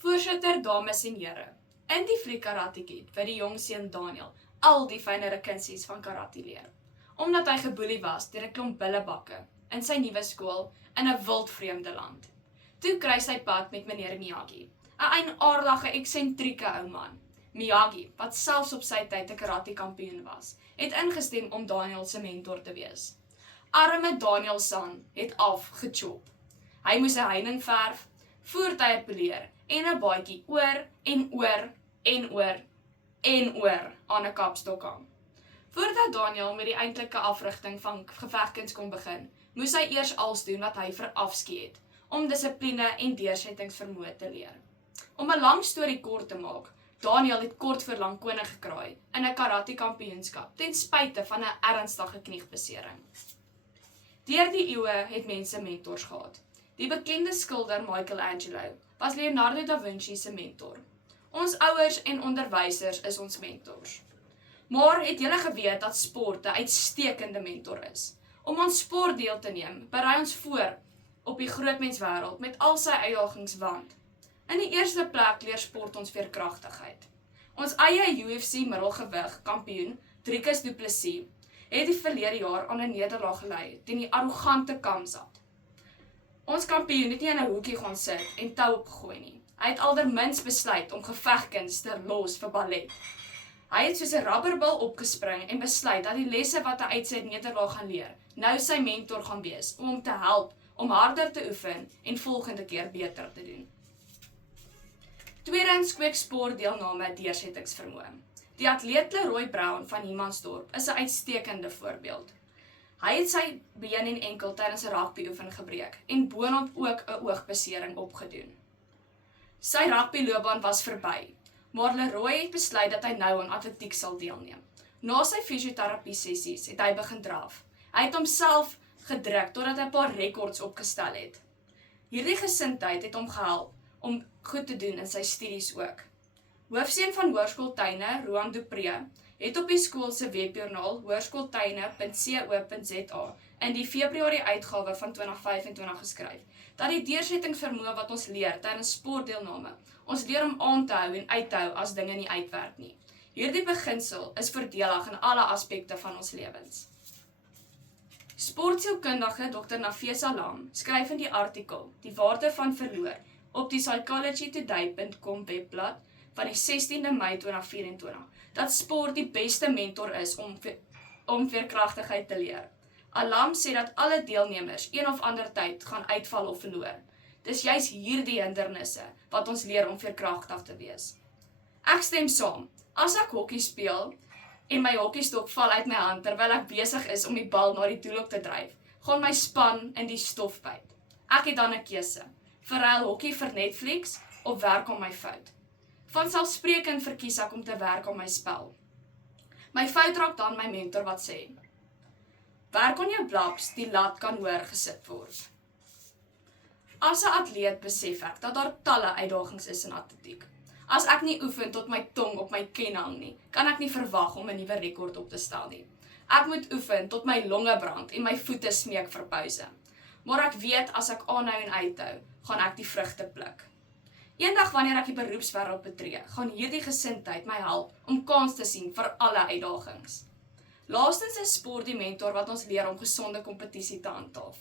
Voorsitter, dames en here, in die fliek Karate Kid vir die jong seun Daniel al die fynere kunsies van karate leer. Omdat hy geboelie was deur 'n klomp billebakke in sy nuwe skool in 'n wildvreemde land. Toe kry sy pad met meneer Miyagi, 'n eienaardige, eksentrieke ou man. Miyagi, wat selfs op sy tyd 'n karate kampioen was, het ingestem om Daniel se mentor te wees. Arme Daniel-san het afgechop. Hy moes 'n heining verf, voertuie poleer en 'n baadjie oor en oor en oor en oor aan 'n kapstok hang. Voordat Daniel met die eintlike afrigting van gevegkuns kon begin, moes hy eers alles doen wat hy verafskeid het, om dissipline en deursettingsvermoë te leer. Om 'n lang storie kort te maak, Daniel het kort voor lank koning gekraai in 'n karate kampioenskap ten spyte van 'n ernstige kniebesering. Deur die eeue het mense mentors gehad. Die bekende skilder Michelangelo was Leonardo da Vinci se mentor. Ons ouers en onderwysers is ons mentors. Maar het julle geweet dat sport 'n uitstekende mentor is? Om aan sport deel te neem, berei ons voor op die grootmenswêreld met al sy uitdagings want. In die eerste plek leer sport ons veerkragtigheid. Ons eie UFC middelgewig kampioen, Dricus Du Plessis, het die verlede jaar aan 'n nederlaag gelei teen die arrogante Khamzat. Ons kampioen het nie in 'n hoekie gaan sit en tou opgegooi nie. Hy het aldermins besluit om gevegkuns te los vir ballet. Hy het soos 'n rubberbal opgespring en besluit dat die lesse wat hy uit sy nederlaag gaan leer, nou sy mentor gaan wees om hom te help om harder te oefen en volgende keer beter te doen. Tweedens kweek sportdeelname deursettingsvermoë. Die atleet Leroy Brown van Humansdorp is 'n uitstekende voorbeeld. Hy het sy been en enkel tydens 'n rugbyoefen gebreek en boonop ook 'n oogbesering opgedoen. Sy rugbyloopbaan was verby, maar Leroy het besluit dat hy nou aan atletiek sal deelneem. Na sy fisioterapie sessies het hy begin draf. Hy het homself gedruk totdat hy 'n paar rekords opgestel het. Hierdie gesindheid het hom gehelp om goed te doen in sy studies ook. Hoofseun van Hoërskool Tuine, Roan Dupré, het op die skool se webjoernaal hoërskooltuine.co.za in die Februarie uitgawe van 2025 geskryf dat die deursettingsvermoë wat ons leer tydens sportdeelname, ons leer om aan te hou en uit te hou as dinge nie uitwerk nie. Hierdie beginsel is voordelig in alle aspekte van ons lewens. Sportsielkundige Dr. Nafisa Lam skryf in die artikel Die waarde van verloor op die psychologytoday.com webblad van die 16de Mei 2024 dat sport die beste mentor is om veerkragtigheid te leer. Alam sê dat alle deelnemers een of ander tyd gaan uitval of verloor. Dis juis hierdie hindernisse wat ons leer om veerkragtig te wees. Ek stem saam. As ek hokkie speel en my hokkiestok val uit my hand terwyl ek besig is om die bal na die doelhoek te dryf, gaan my span in die stof byt. Ek het dan 'n keuse. Verruil hokkie vir Netflix of werk aan my fout. Vanselfsprekend verkies ek om te werk aan my spel. My fout raak dan my mentor wat sê: werk aan jou blaps, die lat kan hoër gesit word. As 'n atleet besef ek dat daar talle uitdagings is in atletiek. As ek nie oefen tot my tong op my ken hang nie, kan ek nie verwag om 'n nuwe rekord op te stel nie. Ek moet oefen tot my longe brand en my voete smeek vir pouse. Maar ek weet as ek aanhou en uithou, gaan ek die vrugte pluk. Eendag wanneer ek die beroepswêreld betree, gaan hierdie gesindheid my help om kans te sien vir alle uitdagings. Laastens is sport die mentor wat ons leer om gesonde kompetisie te handhaaf.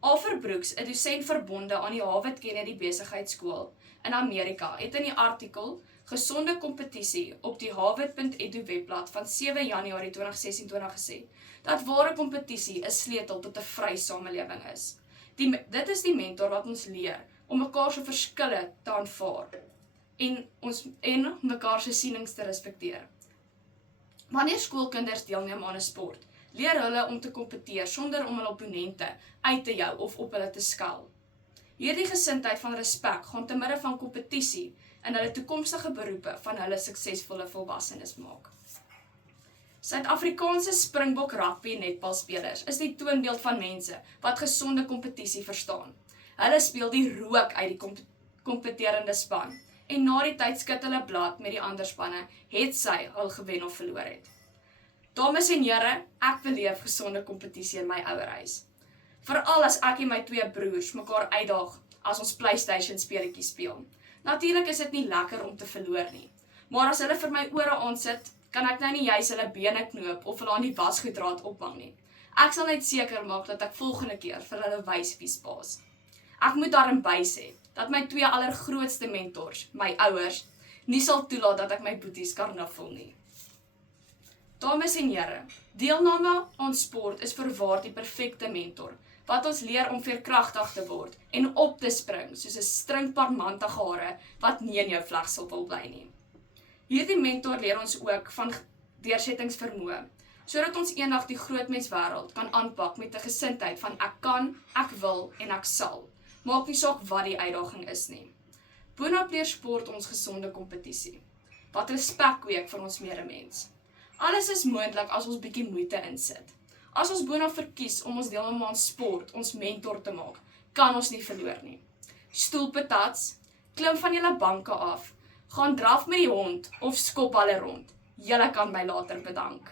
Alfred Brooks, 'n dosent verbonde aan die Harvard Kennedy Besigheidskool in Amerika, het in die artikel Gesonde kompetisie op die harvard.edu webblad van 7 Januarie 2026 gesê dat ware kompetisie 'n sleutel tot 'n vry samelewing is. Dit is die mentor wat ons leer om mekaar se verskille te aanvaar en mekaar se sienings te respekteer. Wanneer skoolkinders deelneem aan 'n sport, leer hulle om te kompeteer sonder om hulle opponente uit te jou of op hulle te skel. Hierdie gesindheid van respek gaan te midde van kompetisie in hulle toekomstige beroepe van hulle suksesvolle volwassenes maak. Suid-Afrikaanse Springbok rugby en netbalspelers is die toonbeeld van mense wat gesonde kompetisie verstaan. Hulle speel die rook uit die kompeterende span en na die tyd skud hulle blad met die ander spanne, het sy al gewen of verloor het. Dames en here, ek beleef gesonde kompetisie in my ouerhuis. Veral as ek en my twee broers mekaar uitdaag as ons PlayStation speletjies speel. Natuurlik is dit nie lekker om te verloor nie. Maar as hulle vir my ore aansit, kan ek nou nie juis hulle bene knoop of hulle aan die wasgoedraad ophang nie. Ek sal net seker maak dat ek volgende keer vir hulle wys wie's baas. Ek moet daarin bysê dat my 2 allergrootste mentors, my ouers, nie sal toelaat dat ek my boeties karnaffel nie. Dames en here, deelname aan sport is voorwaar die perfekte mentor, wat ons leer om veerkragtig te word en op te spring soos 'n strinkparmante hare wat nie in jou vlegsel wil bly nie. Hierdie mentor leer ons ook van deursettingsvermoë, sodat ons eendag die grootmenswêreld kan aanpak met 'n gesindheid van ek kan, ek wil en ek sal. Maak nie saak wat die uitdaging is nie. Boonop leer sport ons gesonde kompetisie, wat respek kweek vir ons medemens. Alles is moontlik as ons bietjie moeite insit. As ons boonop verkies om ons deelname aan sport ons mentor te maak, kan ons nie verloor nie. Stoel patats, klim van julle banke af, gaan draf met die hond of skop hulle rond. Julle kan my later bedank.